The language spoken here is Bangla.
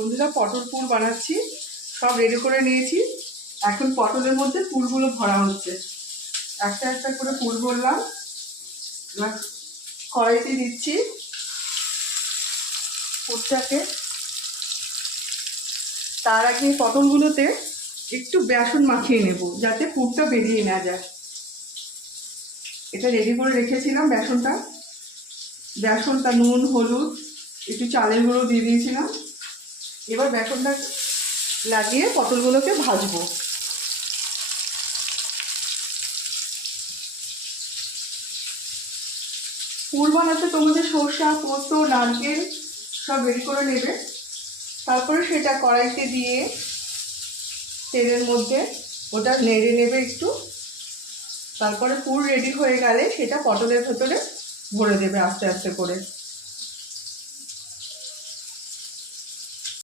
বন্ধুরা, পটল পুর বানাচ্ছি। সব রেডি করে নিয়েছি। এখন পটলের মধ্যে পুরগুলো ভরা হচ্ছে। একটা একটা করে পুর ভরলাম। এবার কড়াইতে দিচ্ছি পুরটাকে। তার আগে পটলগুলোতে একটু বেসন মাখিয়ে নেব, যাতে পুরটা বেরিয়ে না যায়। এটা রেডি করে রেখেছিলাম বেসনটা নুন, হলুদ, একটু চালের গুঁড়ো দিয়ে দিয়েছিলাম। এবার বেসনটা লাগিয়ে পটলগুলোকে ভাজবো। পুর বানাতে তোমাদের সরষা, পোস্ত, নারকেল সব রেডি করে নেবে। তারপরে সেটা কড়াইতে দিয়ে তেলের মধ্যে ওটা নেড়ে নেবে একটু। তারপরে পুর রেডি হয়ে গেলে সেটা পটলের ভেতরে ভরে দেবে আস্তে আস্তে করে।